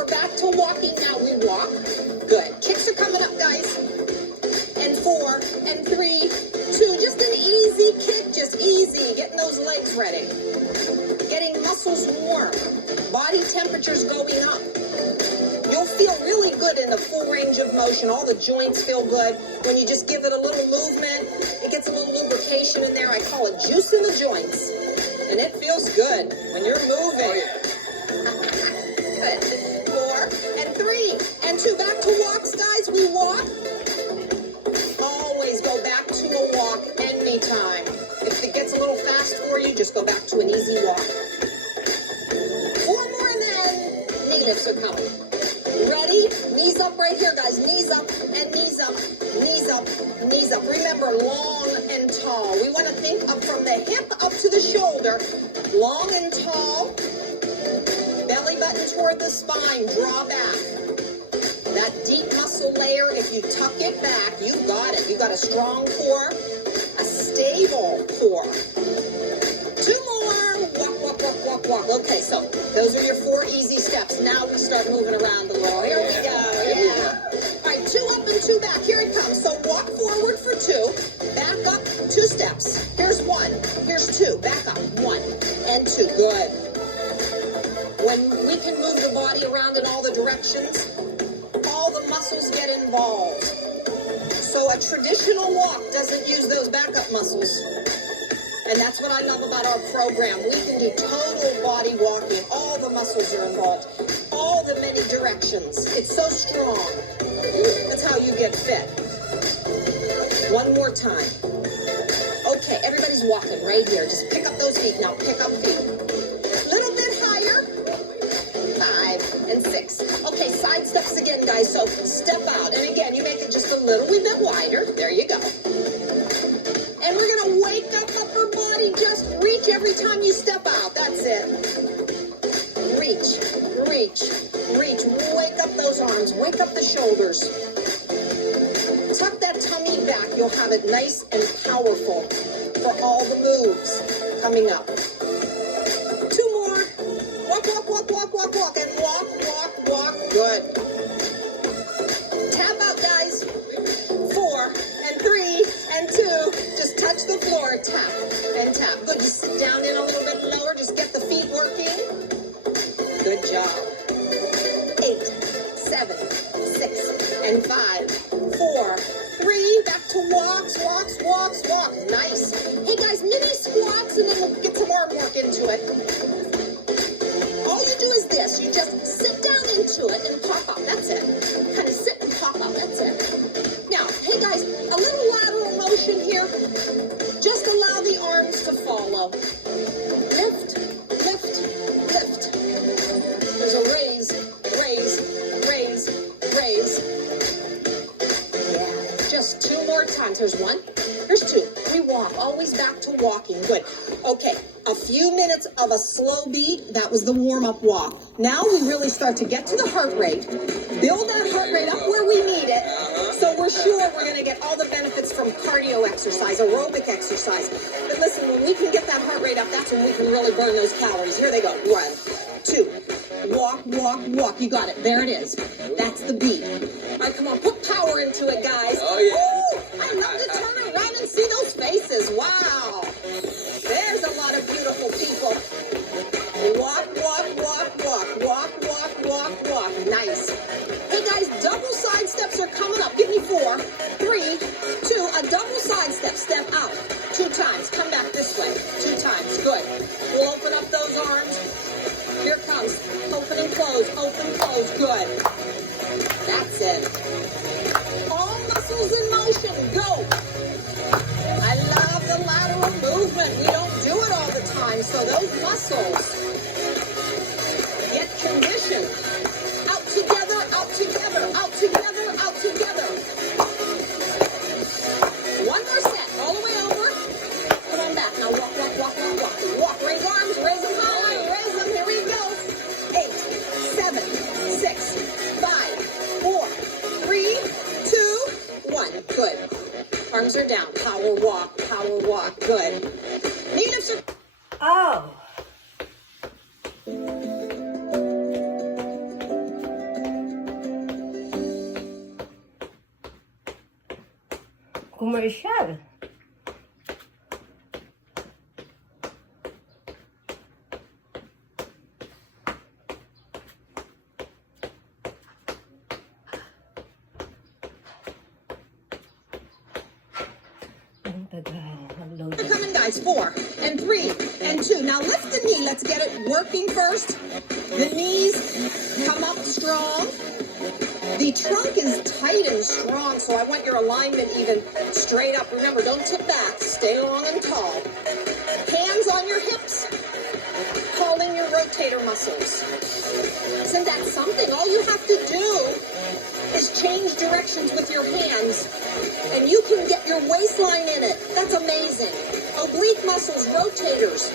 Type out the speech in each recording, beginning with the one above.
we're back to walking now. We walk. Good. Kicks are coming up, guys. And 4, and 3, 2. Just an easy kick, just easy. Getting those legs ready. Getting muscles warm. Body temperature's going up. You'll feel really good in the full range of motion. All the joints feel good. When you just give it a little movement, it gets a little lubrication in there. I call it juice in the joints. And it feels good when you're moving. Good. 4, and 3, and 2. Back to walks, guys. We walk. Always go back to a walk anytime. If it gets a little fast for you, just go back to an easy walk. 4 more, and then knee lifts are coming. Ready? Knees up right here, guys. Knees up and knees up, knees up, knees up. Remember, long and tall. We want to think up from the hip up to the shoulder. Long and tall. Belly button toward the spine. Draw back. That deep muscle layer, if you tuck it back, you got it. You got a strong core, a stable core. 2 more. Walk, walk, walk, walk, walk. Okay, so those are your 4 easy steps. Now we start moving around the little. Here we go. Yeah. All right, 2 up and 2 back. Here it comes. So walk forward for 2. Back up 2 steps. Here's 1. Here's 2. Back up. 1 and 2. Good. When we can move the body around in all the directions, all the muscles get involved. So a traditional walk doesn't use those backup muscles. And that's what I love about our program. We can do total body walking. All the muscles are involved. All the many directions. It's so strong. That's how you get fit. 1 more time. Okay, everybody's walking right here. Just pick up those feet. Now pick up feet. Little bit higher. 5 and 6. Okay, side steps again, guys. So step out. And again, you make it just a little bit wider. There you go. And we're going to wake up upper body. Just reach every time you step out. That's it. Reach, reach, reach. Wake up those arms. Wake up the shoulders. Tuck that tummy back. You'll have it nice and powerful for all the moves coming up. 2 more. Walk, walk, walk, walk, walk, walk. And walk, walk, walk. Good. Tap out, guys. 4 and 3 and 2. Just touch the floor. Tap and tap. Good. Just sit down in a little bit lower. Just get the feet working. Good job. 8, 7, 6, and 5, 4, 3. Back to walks, walks, walks, walks. Nice. Hey, guys, mini squats, and then we'll get some arm work into it. All you do is this. You just sit down into it and pop up. That's it. Kind of sit and pop up. That's it. Now, hey, guys, a little lateral motion here. Just allow the arms to follow. Lift, lift, lift. There's a raise, raise, raise, raise. Yeah, just 2 more times. There's 1, there's 2. We walk, always back to walking. Good. Okay, a few minutes of a slow beat. That was the warm-up walk. Now we really start to get to the heart rate. Build that heart rate up where we need it. So we're sure we're going to get all the benefits from cardio exercise, aerobic exercise. But listen, when we can get that heart rate up, that's when we can really burn those calories. Here they go. 1, 2. Walk, walk, walk. You got it. There it is. That's the beat. All right, come on. Put power into it, guys. Oh, yeah. Ooh, I love to turn around and see those faces. Wow. There's a lot of beautiful people. Walk, walk, walk, walk. Walk, walk, walk, walk. Nice. Hey, guys, double side steps are coming up. Give me 4, 3, 2. A double side step. Step out 2 times. Come back this way 2 times. Good. We'll open up those arms. Here it comes. Open and close. Open, close. Good. That's it. All muscles in motion. Go. I love the lateral movement. We don't do it all the time, so those muscles get conditioned. Out together, out together, out together, out together. 1 more set. All the way over. Come on back. Now walk, walk, walk, walk, walk. Walk. Raise arms. Raise them high. Raise them. Here we go. 8, 7, 6, 5, 4, 3, 2, 1. Good. Arms are down. Power walk. Power walk. Good. Knee lifts are... Oh. Commercial. Ang tagal. Mag-load. We're coming, guys. 4 and 3 and 2. Now lift the knee. Let's get it working first. The knees come up strong. The trunk is tight and strong, so I want your alignment even straight up. Remember, don't tip back. Stay long and tall. Hands on your hips. Call in your rotator muscles. Isn't that something? All you have to do is change directions with your hands, and you can get your waistline in it. That's amazing. Oblique muscles, rotators.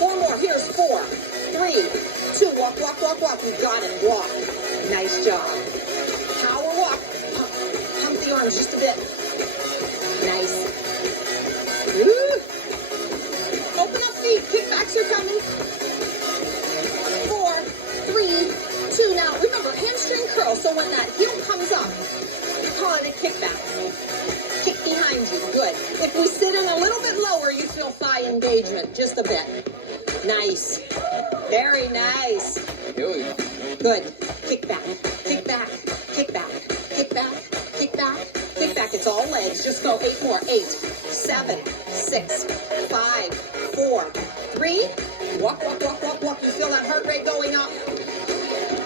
4 more. Here's 4, 3, 2. Walk, walk, walk, walk. You got it. Walk. Nice job. Power walk. Pump the arms just a bit. Nice. Woo. Open up feet. Kickbacks are coming. 4, 3, 2. Now, remember, hamstring curl. So when that heel comes up, you call it a kickback. Kick behind you. Good. If we sit in a little bit lower, you feel thigh engagement. Just a bit. Nice. Very nice. Good. Kick back. Kick back. Kick back. Kick back. Kick back. Kick back. It's all legs. Just go 8 more. 8, 7, 6, 5, 4, 3. Walk, walk, walk, walk, walk. You feel that heart rate going up?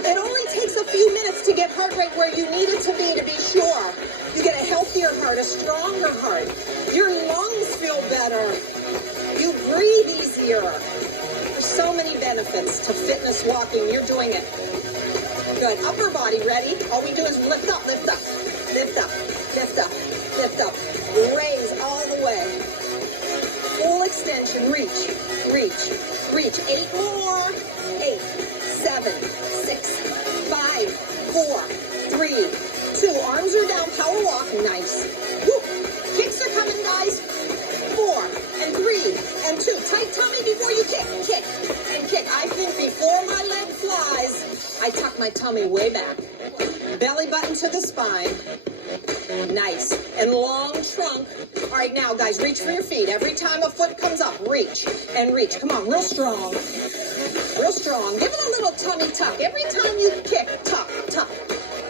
It only takes a few minutes to get heart rate where you need it to be sure. You get a healthier heart, a stronger heart. Your lungs feel better. You breathe easier. There's so many benefits to fitness walking. You're doing it. Good. Upper body, ready? All we do is lift up, lift up, lift up, lift up, lift up. Raise all the way. Full extension. Reach, reach, reach. 8 more. 8, 7, 6, 5, 4, 3, 2. Arms are down. Power walk. Nice. Woo. Kicks are coming, guys. 4 and 3 and 2. Tight tummy before you kick. Kick and kick. I think before my leg flies, I tuck my tummy way back. Belly button to the spine. Nice. And long trunk. All right, now, guys, reach for your feet. Every time a foot comes up, reach and reach. Come on, real strong. Real strong. Give it a little tummy tuck. Every time you kick, tuck, tuck,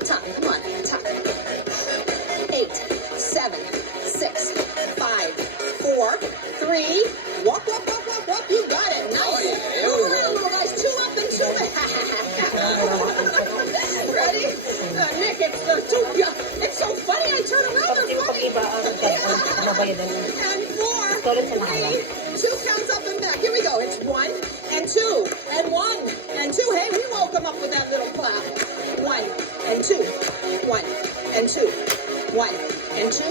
tuck. Come on, tuck. 8, 7, 6, 5, 4, 3. Walk, walk, walk, walk, walk. You got it. Nice. Move around, little guys. 2 up and 2 in. Ready? Nick, it's so funny. I turn around. They're funny. And 4, 3, 2 counts up and back. Here we go. It's 1 and 2 and 1 and 2. Hey, we woke them up with that little clap. 1 and 2. 1 and 2. 1 and 2.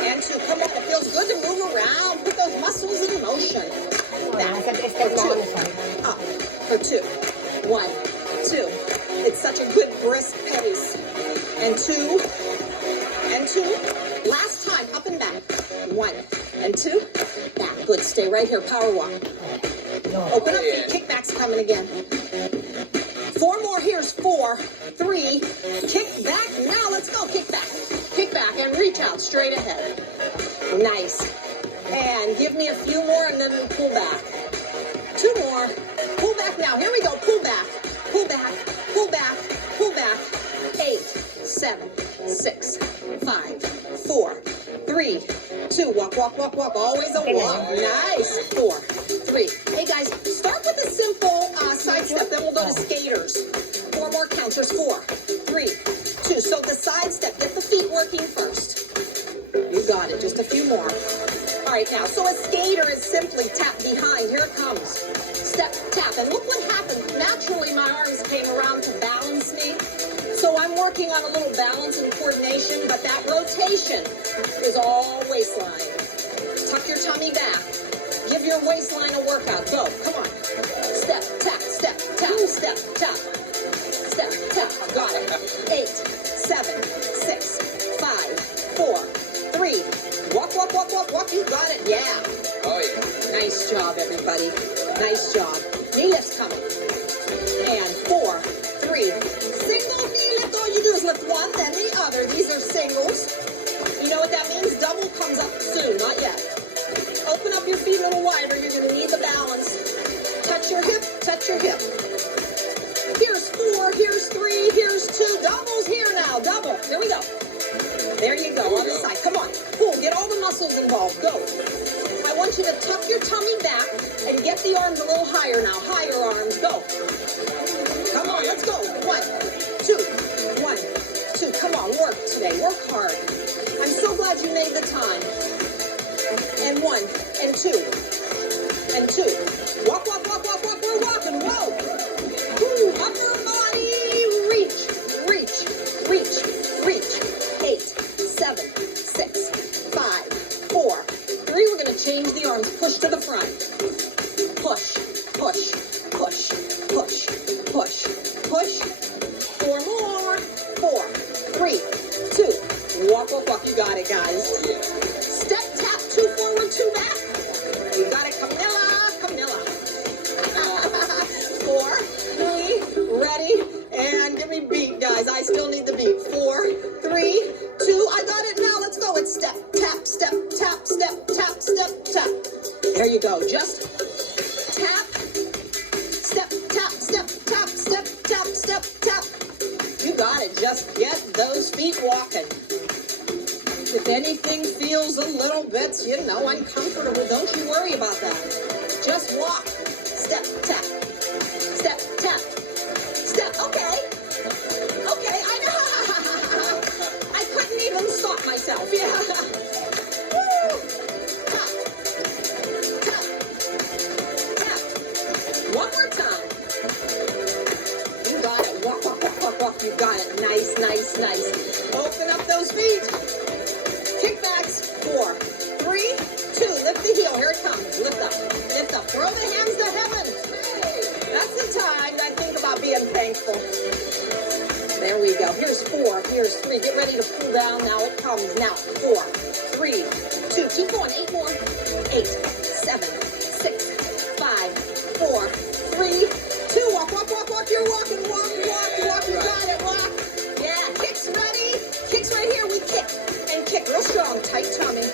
And 2. Come on, it feels good to move around. Put those muscles in motion. Back for 2. Up for 2. 1, 2. It's such a good brisk pace. And 2 and 2. Last time, up and back. 1 and 2. Back. Good. Stay right here. Power walk. Open up feet. Kickbacks coming again. 4 more. Here's 4, 3. Kick back. Now let's go. Kick back. Kick back and reach out straight ahead. Nice. And give me a few more and then we pull back. 2 more. Pull back now. Here we go. Pull back. Pull back. Pull back. Pull back. 8, 7, 6, 5, 4, 3, 2. Walk, walk, walk, walk. Always a walk. Nice. 4, 3. Hey guys, start with a simple side step. Then we'll go to skaters. 4 more counts. There's 4, 3, 2. So the side step. Get the feet working first. You got it. Just a few more. All right, now, so a skater is simply tap behind. Here it comes. Step, tap. And look what happened. Naturally, my arms came around to balance me. So I'm working on a little balance and coordination, but that rotation is all waistline. Tuck your tummy back. Give your waistline a workout. Go. Come on. Step, tap, step, tap, step, tap. Step, tap. Got it. 8, 7, 6, 5, 4, 3. Walk, walk, walk, walk, walk. You got it. Yeah. Oh, yeah. Nice job, everybody. Nice job. Knee lifts coming. And 4, 3. Single knee lift. All you do is lift one, then the other. These are singles. You know, muscles involved. Go. I want you to tuck your tummy back and get the arms a little higher now. Higher arms. Go. Come on, let's go. 1, 2. 1, 2. Come on, work today. Work hard. I'm so glad you made the time. And 1, and 2, and 2. Walk, walk, walk, walk, walk. We're walking. Whoa. Woo. Upper body. Reach, reach, reach, reach. 8, 7, 6, 5, 4, 3. We're going to change the arms. Push to the front. Push, push, push, push, push, push. 4 more. 4, 3, 2. Walk, walk, walk. You got it, guys. Step, tap, 2 forward, 2 back. You got it, Camilla, Camilla. 4, 3, ready, and give me beat, guys. I still need the beat. 4, 3, 2. I got it now. Let's go. It's step, tap, step, tap, step, tap, step, tap. There you go. Just tap, step, tap, step, tap, step, tap, step, tap. You got it. Just get those feet walking. If anything feels a little bit, uncomfortable, don't you worry about that. Just walk. Step, tap. Step, tap. Step. Okay. Okay, I know. I couldn't even stop myself. Yeah. Woo. Tap. Tap. Tap. One more time. You got it. Walk, walk, walk, walk, walk. You got it. Nice, nice, nice. Open up those feet. Kickbacks. 4, 3, 2. Lift the heel. Here it comes. Lift up. Lift up. Throw the hands to heaven. That's the time I think about being thankful. There we go. Here's 4. Here's 3. Get ready to pull down. Now it comes. Now 4, 3, 2. Keep going. 8 more. 8, 7, 6, 5, 4, 3, 2. Walk, walk, walk, walk. You're walking. Walk, walk, walk. You got it. Walk. Yeah. Kicks ready. Kicks right here. We kick and kick. Real strong. Tight tummy.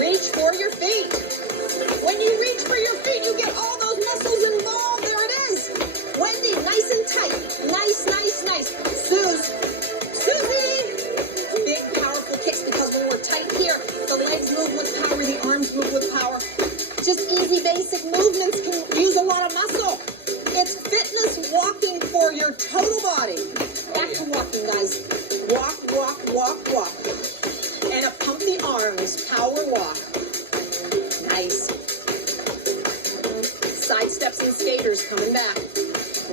Reach for your feet. When you reach for your feet, you get all those muscles involved. There it is. Wendy, nice and tight. Nice, nice, nice. Susie. Big, powerful kicks because when we're tight here, the legs move with power, the arms move with power. Just easy, basic movements can use a lot of muscle. It's fitness walking for your total body. Back to walking, guys. Walk, walk, walk, walk. And up, pump the arms. Power walk. Nice. Side steps and skaters coming back.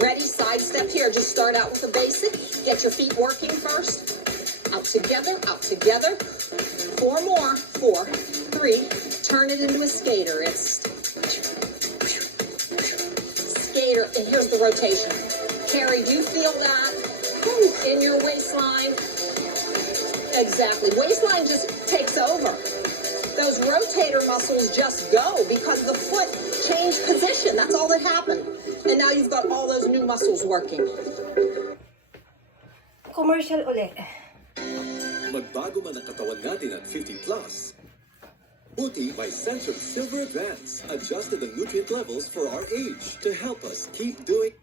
Ready? Side step here. Just start out with a basic. Get your feet working first. Out together, out together. 4 more. 4, 3. Turn it into a skater. It's skater. And here's the rotation. Carrie, do you feel that in your waistline? Exactly. Waistline just takes over. Those rotator muscles just go because the foot changed position. That's all that happened. And now you've got all those new muscles working. Commercial ulit. Magbago man ang katawan natin at 50 plus. Buti by Centrum Silver Advance adjusted the nutrient levels for our age to help us keep doing.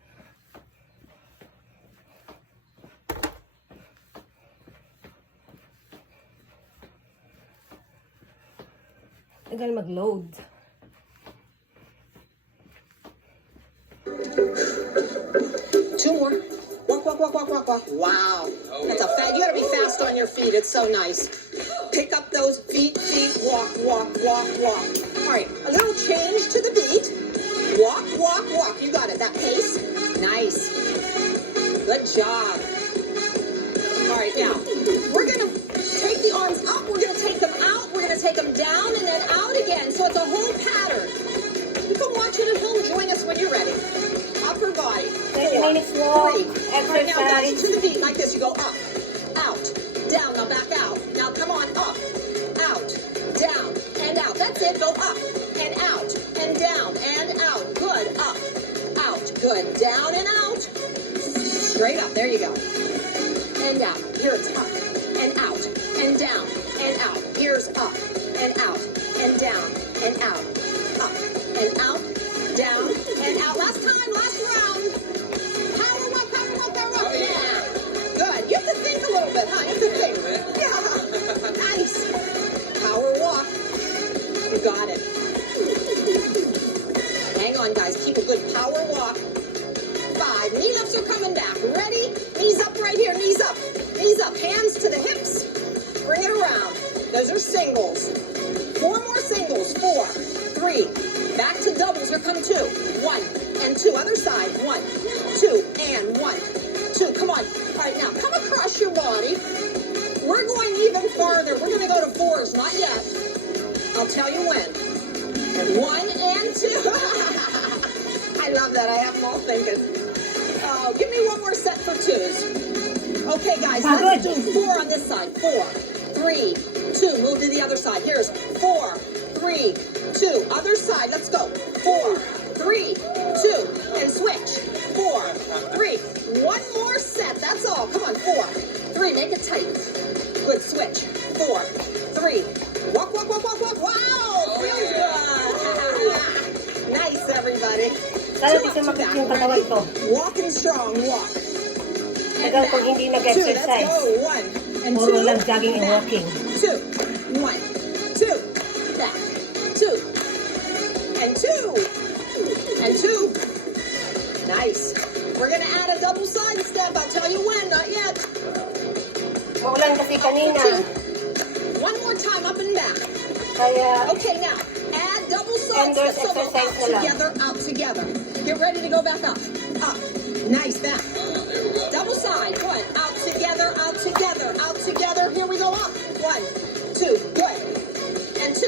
Tagal mag-load. Two more. Walk, walk, walk, walk, walk, walk. Wow. That's you gotta be fast on your feet. It's so nice. Pick up those feet, walk, walk, walk, walk. All right, a little change to the beat. Walk, walk, walk. You got it. That pace. Nice. Good job. All right, now, we're gonna take the arms up. We're gonna take them out. We're gonna take them down and then out again. So it's a whole pattern. You can watch it at home. Join us when you're ready. Upper body. 30 minutes walk, 3. Right now, guys, exercise. to the beat like this. You go up, out, down. Now back out. Now come on, up, out, down, and out. That's it. Go up and out and down and out. Good. Up, out. Good. Down and out. Straight up. There you go. And out. Here it's up and out and down and out. Here's up and out and down and out. Up and out, down and out. Last time, last round. Power walk, power walk, power walk. Yeah. Good. You have to think a little bit, huh? You have to think. Yeah. Nice. Power walk. lifts are coming back. Ready? Knees up right here. Knees up. Knees up. Hands to the hips. Bring it around. Those are singles. 4 more singles. 4, 3. Back to doubles. Here come 2. 1 and 2. Other side. 1, 2, and 1, 2. Come on. All right, now come across your body. We're going even farther. We're going to go to 4s. Not yet. I'll tell you when. 1 and 2. I love that. I have them all thinking. Oh, give me one more set for 2s. Okay, guys, let's do 4 on this side. 4, 3, 2. Move to the other side. Here's 4, 3, 2. Other side. Let's go. 4, 3, 2. And switch. 4, 3. One more set. That's all. Come on. 4, 3. Make it tight. Good. Switch. 4, 3. Walk, walk, walk, walk, walk. Wow! Feels good. Nice, everybody. Sana di sumakit yung katawan ko. Walking strong. Walk. And Tagal back. kong hindi 2. Let's nag-exercise. go. 1 and 2. Puro lang jogging and Back. walking. 2, 1, 2. Back. 2. And 2. And 2. Nice. We're gonna add a double side step. I'll tell you when. Not yet. Maulan kasi kanina. 2. One more time. Up and back. Kaya, Okay, now add double sides. Endurance So go exercise na out lang. together, out together. Get ready to go back up. Up. Nice, back. Double side. 1. Out together, out together, out together. Here we go up. 1, 2. Good. And 2.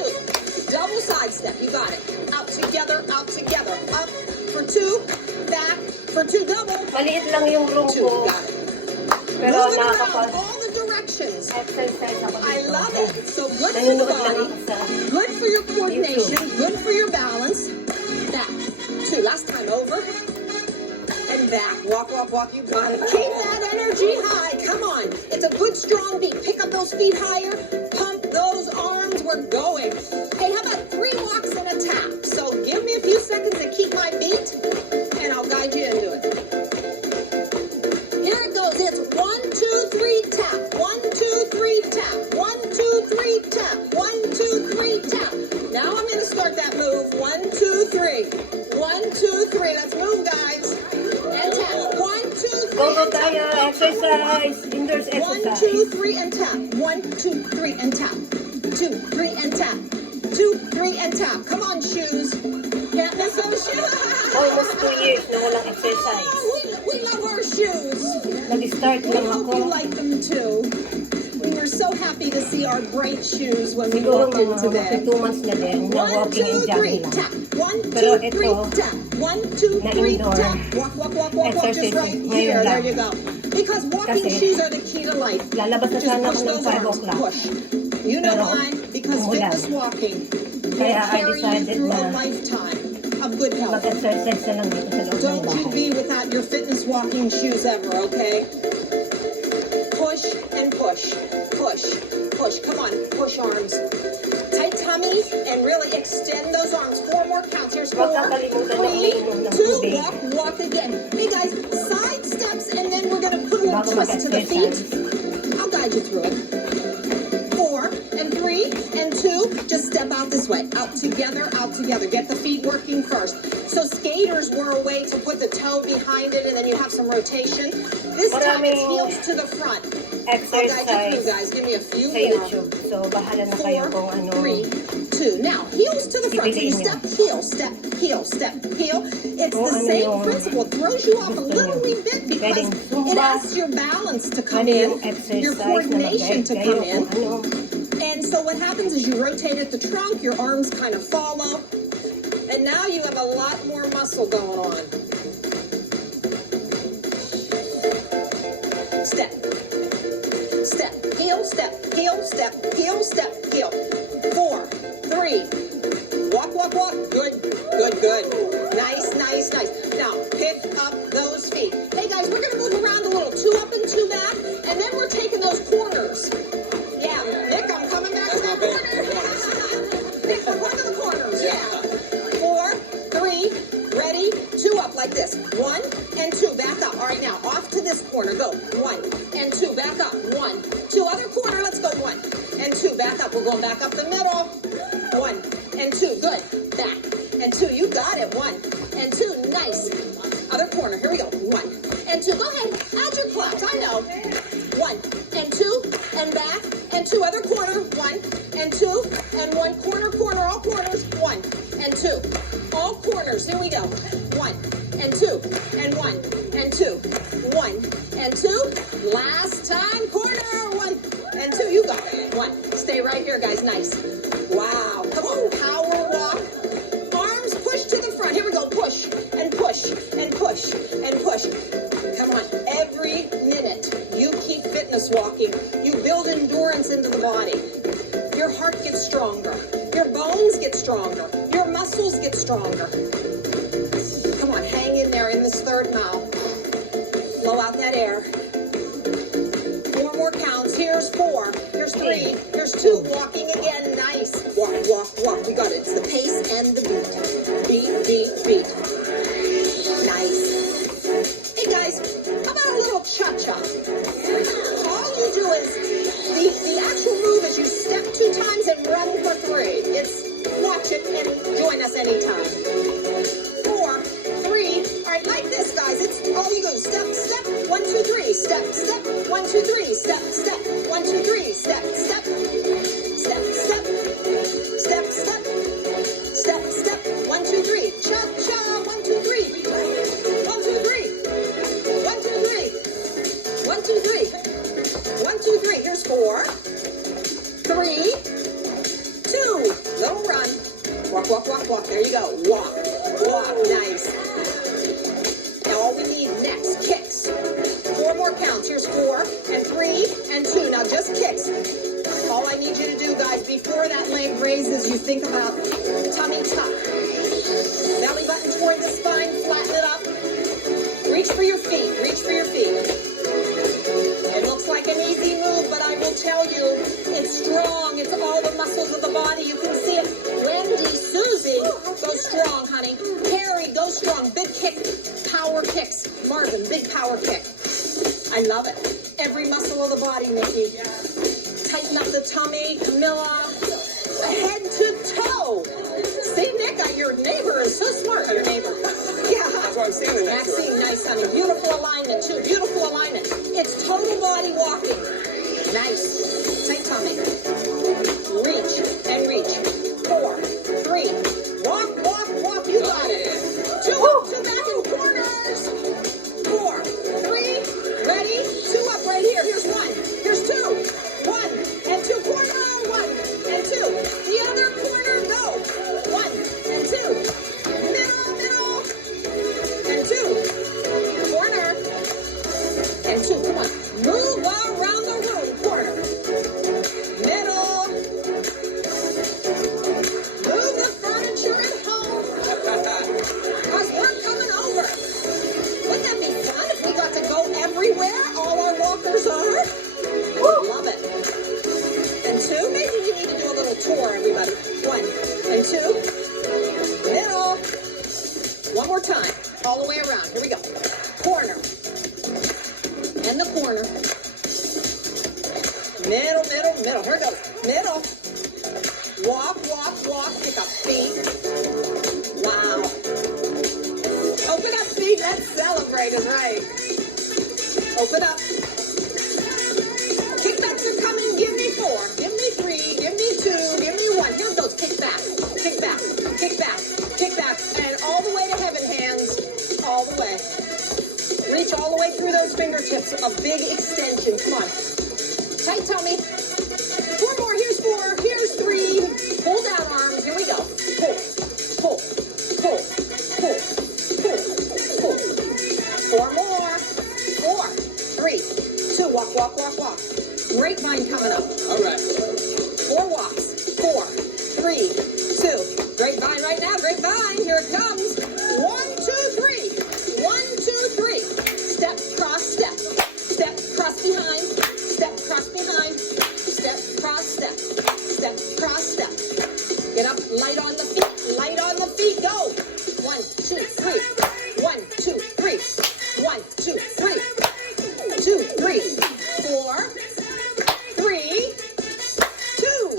Double side step. You got it. Out together, out together. Up for 2. Back for 2 double. maliit lang yung room 2. ko. Got it. Pero Moving around nakakapag-exercise all the directions. ako dito. I love it. So good for the Nanonood lang body. ako sa... Good for your coordination. Good for your balance. Back. 2. Last time over. And back. Walk, walk, walk. You got it. Keep that energy high. Come on. It's a good strong beat. Pick up those feet higher. Pump those arms. We're going. Hey, how about 3 walks and a tap? So give me a few seconds to keep my beat, and I'll guide you into it. Here it goes. It's 1, 2, 3, tap. 1, 2, 3, tap. 1, 2, 3, tap. 1, 2, 3, tap. Now I'm going to start that move. 1, 2, 3. 1, 2, 3. Let's move, guys. And tap. 1, 2, 3. Go, go and tap. tayo. Exercise. Indoors 1, exercise. 2, 3, and tap. 1, 2, 3, and tap. 2, 3, and tap. 2, 3, and tap. Come on, shoes. Can't miss those shoes. Almost 2 years na walang exercise. We love our shoes. Nag-start We lang hope ako. you like them too. We were so happy to see our bright shoes when we Siguro walked in mga today. 2 months na din na 1, walking and 2, 3, jogging lang. tap. 1, Pero 2, 3, ito, tap. 1, 2, na 3, indoor tap. Walk, walk, walk, walk, walk. Just exercise right ngayon here. There lang. you go. Because walking Kasi, shoes are the key to life. lalabas na Just sana push ako ng those 5 arms. o'clock. Push. You know Pero, why? Because umulan. fitness walking will Kaya I carry you decided through a na lifetime of good health. mag-exercise na lang dito sa loob ng Don't you bahay. be without your fitness walking shoes ever, okay? Push and push. Push. Push. Come on. Push arms. Tight tummy and really extend those arms. 4 more counts. Here's 4, Huwag kakalimutan ng 3, umiinom ng 2, tubig. walk, walk again. Hey guys, side steps and then we're gonna put a little Bago twist to the feet. mag-exercise. I'll guide you through it. 4 and 3 and 2. Just step out this way. Out together, out together. Get the feet working first. So skaters were a way to put the toe behind it and then you have some rotation. This time it's heels to the front. I'll guide you through, Exercise guys. Give me a few sa more. YouTube. So, bahala na kayo 4, kung ano. 3, 2. Now, heels to the front. So you Pipiliin niyo. step, heel, step, heel, step, heel. It's Kung the ano same yung principle. It throws you off a gusto little niyo. wee bit because Pwedeng it Zumba. asks your balance to come Ano in, yung exercise your na coordination to mag-guide come kayo in. kung ano. And so what happens is you rotate at the trunk, your arms kind of follow, and now you have a lot more muscle going on. Step. Step. Heel, step, heel, step, heel, step, heel. 4, 3. Walk, walk, walk. Good, good, good. Nice, nice, nice. Now, pick up those feet. Hey guys, we're going to move around a little. 2 up and 2 back, and then we're taking those corners. Yeah, Nick, I'm coming back to that corner. Nick, we're going to the corners, yeah. 4, 3, ready, 2 up like this. 1 and 2, back up. All right, now, off to this corner. Go. 1 and 2, back up. 1, 2, other corner, let's go. 1 and 2, back up. We're going back up the middle. 1 and 2, good. Back and 2, you got it. 1 and 2, nice. Other corner, here we go. 1 1 and 2. 1 and 2. Last time, corner. 1 and 2. You got it. 1. Stay right here, guys. Nice. Wow. Come on. Power walk. Arms push to the front. Here we go. Push and push and push and push. Come on. Every minute you keep fitness walking, you build endurance into the body. Your heart gets stronger. Your bones get stronger. Your muscles get stronger. Come on, hang in there in this third mile. Blow out that air. 4 more counts. Here's 4. Here's 3. Here's 2. Walking again. Nice. Walk, walk, walk. You got it. It's the pace and the beat. Beat, beat, beat. Nice. Hey guys, how about a little cha-cha? All you do is, the actual move is you step 2 times and run for 3. It's, watch it and join us anytime. 4, 3, all right, like this, guys. It's all you go. Step, step, 1, 2, 3. Step, step, 1, 2, 3. Step, step, 1, 2, 3. Step, step, step, step, step, step, step, step, 1, 2, 3. Cha-cha, 1, 2, 3. 1, 2, 3. 1, 2, 3. 1, 2, 3. 1, 2, 3. Here's 4, 3, 2. Little run. Walk, walk, walk, walk. There you go. Walk, walk. Nice. Now all we need next, kicks. 4 more counts. Here's 4 and 3 and 2. Now just kicks. All I need you to do, guys, before that leg raises, you think about tummy tuck. Belly button toward the spine. Flatten it up. Reach for your feet. Reach for your feet. It looks like an easy move, but I will tell you, it's strong. It's all the muscles of the body. You can see it. Wendy, Susie, go strong, honey. Harry, go strong. Big kick, power kicks. Marvin, big power kick. I love it. Every muscle of the body, Nikki. Tighten up the tummy. Camilla, head to toe. See, Nick, your neighbor is so smart, your neighbor. Yeah. That's what I'm saying. in that Maxine, nice, honey. Beautiful alignment, too. Beautiful alignment. It's total body walking. Nice. Tight tummy. Reach and reach. 4, 3. Walk, walk, walk. You got it. 2 up, 2 back in corners. 4, 3. Ready? 2 up right here. Here's 1. Here's 2. 1 and 2. Corner. 1 and 2. The other corner. Go. 1 and 2. Middle, middle. And 2. Corner. And 2. Come on. Move around the room. Corner. Middle. Move the furniture at home. Because we're coming over. Wouldn't that be fun if we got to go everywhere? All our walkers are. I would love it. And 2. Maybe we need to do a little tour, everybody. 1 and 2. Middle. One more time. All the way around. Here we go. Corner. And the corner. Middle, middle, middle. Here we go. Middle. Walk, walk, walk. Pick up feet. Wow. Open up feet. Let's celebrate it, right? Open up. Kickbacks are coming. Give me 4. Give me 3. Give me 2. Give me 1. Here goes. Kick back. Kick back. Kick back. Kick back. And all the way to heaven, hands. All the way. Reach all the way through those fingertips. A big extension. Come on. Tight tummy. 4 more. Here's 4. Here's 3. Pull down arms. Here we go. Pull. Pull. Pull. Pull. Pull. Pull. 4 more. 4, 3, 2. Walk, walk, walk, walk. Grapevine coming up. All right. 4 walks. 4, 3, 2. Grapevine right now. Grapevine. Here it comes. 1, 2, 3. 1, 2, 3. Step, cross, step. Step, cross behind. Step, cross behind. Step, cross, step. Step, cross, step. Get up, light on the feet. Light on the feet. Go. 1, 2, 3. 1, 2, 3. 1, 2, 3. 2, 3. 4, 3, 2.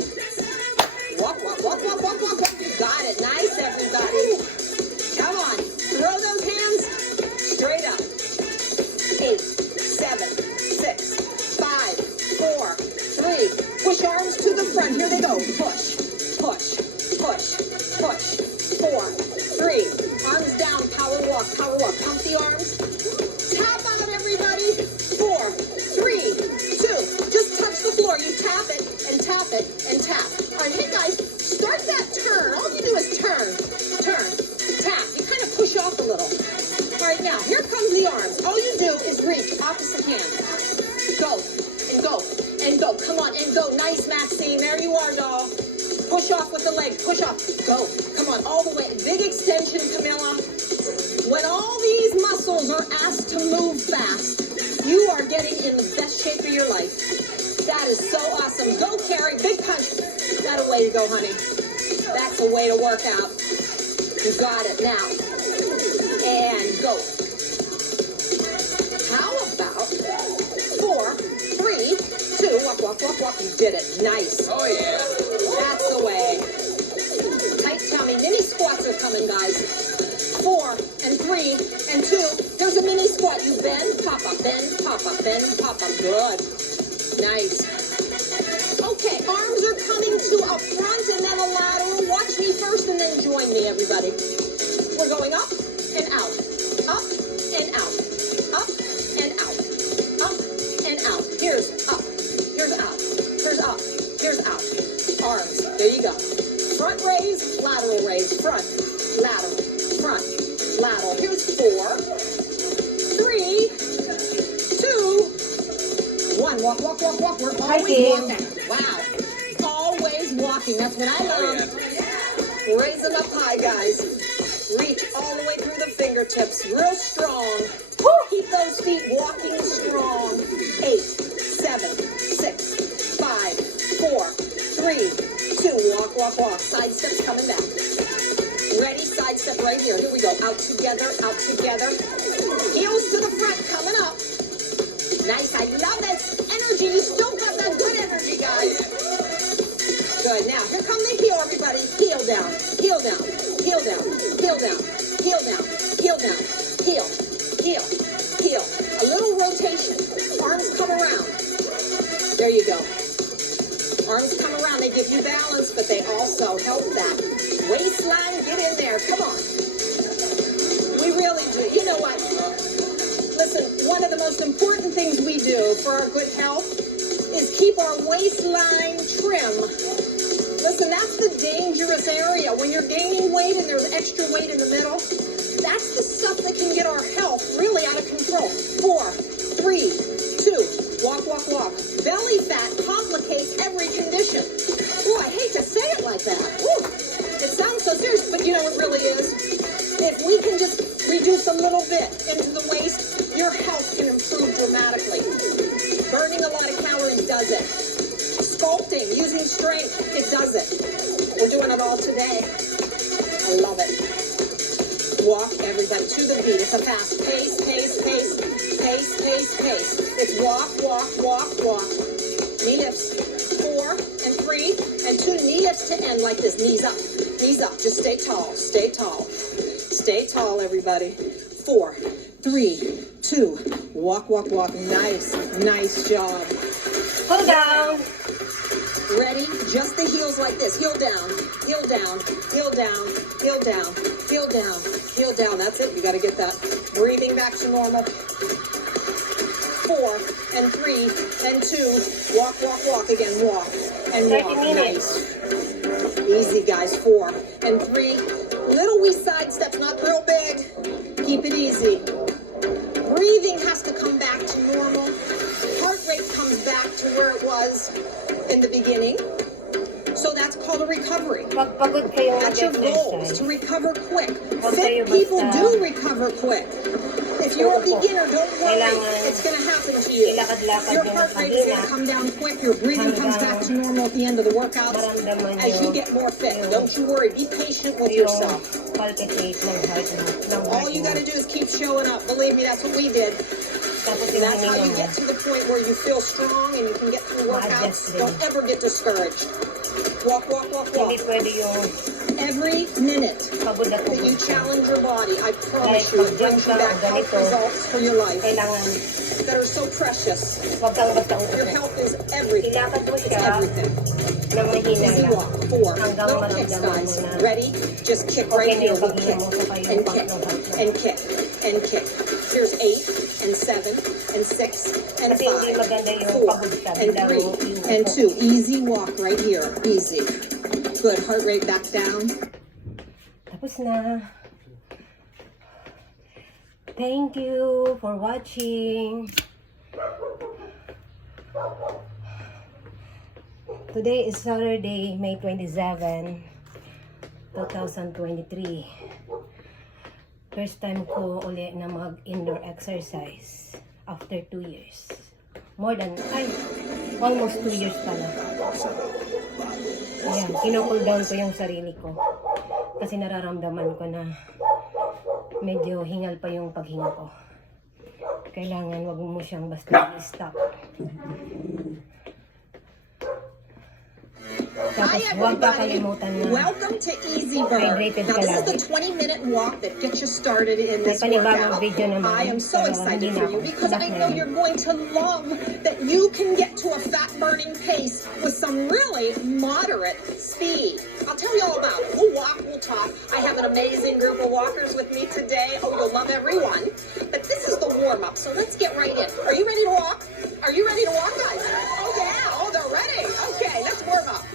Walk, walk, walk, walk, walk, walk, walk. You got it. Nice, everybody. Come on. Throw those hands straight up. 8, 7, 6, 5, 4, 3. Push arms to the front. Here they go. Push, push, push, push. 4, 3. Arms down. Power walk, power walk. Pump the arms. Opposite hand. Go, and go, and go. Come on, and go. Nice, Maxine. There you are, doll. Push off with the leg. Push off. Go. Come on, all the way. Big extension, Camilla. When all these muscles are asked to move fast, you are getting in the best shape of your life. That is so awesome. Go, Carrie. Big punch. That a way to go, honey. That's a way to work out. You got it now. And go. How about 4, 3, 2, walk, walk, walk, walk. You did it. Nice. Oh, yeah. That's the way. Tight tummy. Mini squats are coming, guys. 4 and 3 and 2. There's a mini squat. You bend, pop up, bend, pop up, bend, pop up. Good. Nice. Okay, arms are coming to a front and then a lateral. Watch me first and then join me, everybody. We're going up and out. Up and out. Up and out. Up and out. Here's up. Here's out. Here's up. Here's out. Arms. There you go. Front raise, lateral raise. Front, lateral, front, lateral. Here's 4, 3, 2, 1. Walk, walk, walk, walk. We're always Kim. walking. Wow. Always walking. That's what I love. Raise them up high, guys. Reach all the way through the fingertips. Real strong. Woo! Keep those feet walking strong. 8, 7, 6, 5, 4, 3, 2. Walk, walk, walk. Side steps coming back. Ready? Side step right here. Here we go. Out together, out together. Heels to the front, coming up. Nice. I love that energy. You still got that good energy, guys. Good. Now, here come the heel, everybody. Heel down, heel down, heel down, heel down, heel down, heel down, heel, heel, heel. A little rotation. Arms come around. There you go. Arms come around. They give you balance, but they also help that waistline get in there. Come on. We really do. You know what? Listen, one of the most important things we do for our good health is keep our waistline trim. Listen, that's the dangerous area. When you're gaining weight and there's extra weight in the middle, that's the stuff that can get our health really out of control. 4, 3, 2, walk, walk, walk. Belly fat complicates every condition. Oh, I hate to say it like that. Woo. It sounds so serious, but you know it really is. If we can just reduce a little bit into the waist, your health can improve dramatically. Burning a lot of calories does it. Sculpting, using strength, it does it. We're doing it all today. I love it. Walk, everybody, to the beat. It's a fast pace, pace, pace, pace, pace, pace. It's walk, walk, walk, walk. Knee lifts. 4 and 3 and 2. Knee lifts to end like this. Knees up. Knees up. Just stay tall. Stay tall. Stay tall, everybody. 4, 3, 2. Walk, walk, walk. Nice. Nice job. Hold down. Ready? Just the heels like this. Heel down, heel down, heel down, heel down, heel down, heel down. That's it. You got to get that. Breathing back to normal. 4 and 3 and 2. Walk, walk, walk again. Walk and 30 walk. minutes. Nice. Easy, guys. 4 and 3. Little wee side steps, not real big. Keep it easy. Breathing has to come back to normal. Heart rate comes back to where it was in the beginning. So that's called a recovery. Pag pagod kayo That's your goal, is mag-exercise, to recover quick. Huwag kayo Fit people basta- do recover quick. If you're a beginner, don't worry. Kailangan It's going to happen to you. ilakad-lakad Your yung heart rate is going mahina. to come down quick. Your breathing comes back to normal at the end of the workout. maramdaman As you nyo get more fit, yung- don't you worry. Be patient with yung yourself. palpitate ng heart mo. Ng All heart you mo. got to do is keep showing up. Believe me, that's what we did. Tapos And yung that's how hininga you mo. get to the point where you feel strong and you can get through workouts. Ma-adjust din. Don't ever get discouraged. Walk, walk, walk, walk. Hindi pwede yung Every minute pagod na that you pagod ka. challenge your body, I promise Like, you, it brings you mag-jump back ka, health ganito. results for your life Kailangan that are so precious. huwag kang basta Your upo. health is everything. Ilakad mo It's siya everything. ng mahina Easy lang. walk. 4. Hanggang Little kicks, maramdaman guys. mo na Ready? Just kick okay right na here. yung We paghinga kick mo sa kayo and pag kick ng heart mo. and kick and kick. Here's 8 and 7 and 6 and Kasi hindi 5, maganda yung 4 pagod ka, and biglang 3 iuupo. and 2. Easy walk right here. Easy. Good. Heart rate back down. Tapos na. Thank you for watching. Today is Saturday, May 27, 2023. First time ko uli na mag-indoor exercise after 2 years. Almost 2 years pala. Ayan, kino-cool down ko yung sarili ko. Kasi nararamdaman ko na medyo hingal pa yung paghinga ko. Kailangan wag mo siyang basta i-stop. Tapos Hi huwag everybody, kakalimutan na welcome to Easy Bird. hydrated Now ka this is lagi. the 20-minute walk that gets you started in May this panibagong workout. video naman. I am so Pero excited hindi for na you ako. because I Back na know yan. you're going to love that you can get to a fat-burning pace with some really moderate speed. I'll tell you all about it. We'll walk, we'll talk. I have an amazing group of walkers with me today. Oh, you'll love everyone. But this is the warm-up, so let's get right in. Are you ready to walk? Are you ready to walk, guys? Oh, yeah. Oh, they're ready. Okay, let's warm up.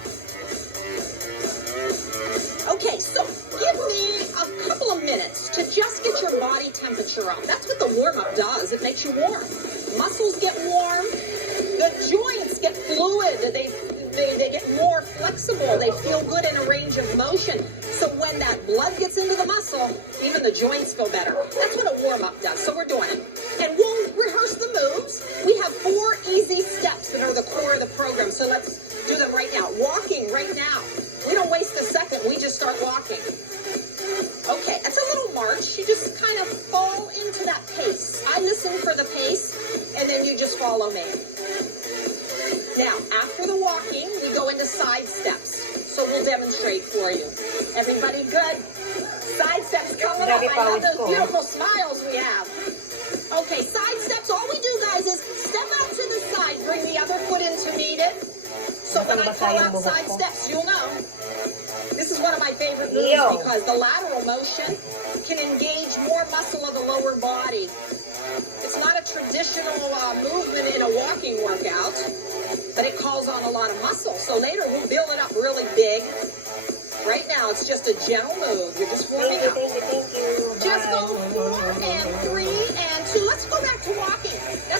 Okay, so give me a couple of minutes to just get your body temperature up. That's what the warm-up does. It makes you warm. Muscles get warm. The joints get fluid. They get more flexible. They feel good in a range of motion. So when that blood gets into the muscle, even the joints feel better. That's what a warm-up does. So we're doing it. And we'll rehearse the moves. We have 4 easy steps that are the core of the program. So let's do them right now. Walking right now. We don't waste a second. We just start walking. Okay, it's a little march. You just kind of fall into that pace. I listen for the pace, and then you just follow me. Now, after the walking, we go into side steps. So we'll demonstrate for you. Everybody good? Side steps coming up. I love those beautiful smiles we have. Okay, side steps. All we do, guys, is step out to the side. Bring the other foot in to meet it. So when I call out side steps, you'll know. This is one of my favorite moves because the lateral motion can engage more muscle of the lower body. It's not a traditional movement in a walking workout, but it calls on a lot of muscle. So later we'll build it up really big. Right now it's just a gentle move. You're just warming up. Thank you. Just Bye. go 4 and 3 and 2. Let's go back to walking. Now,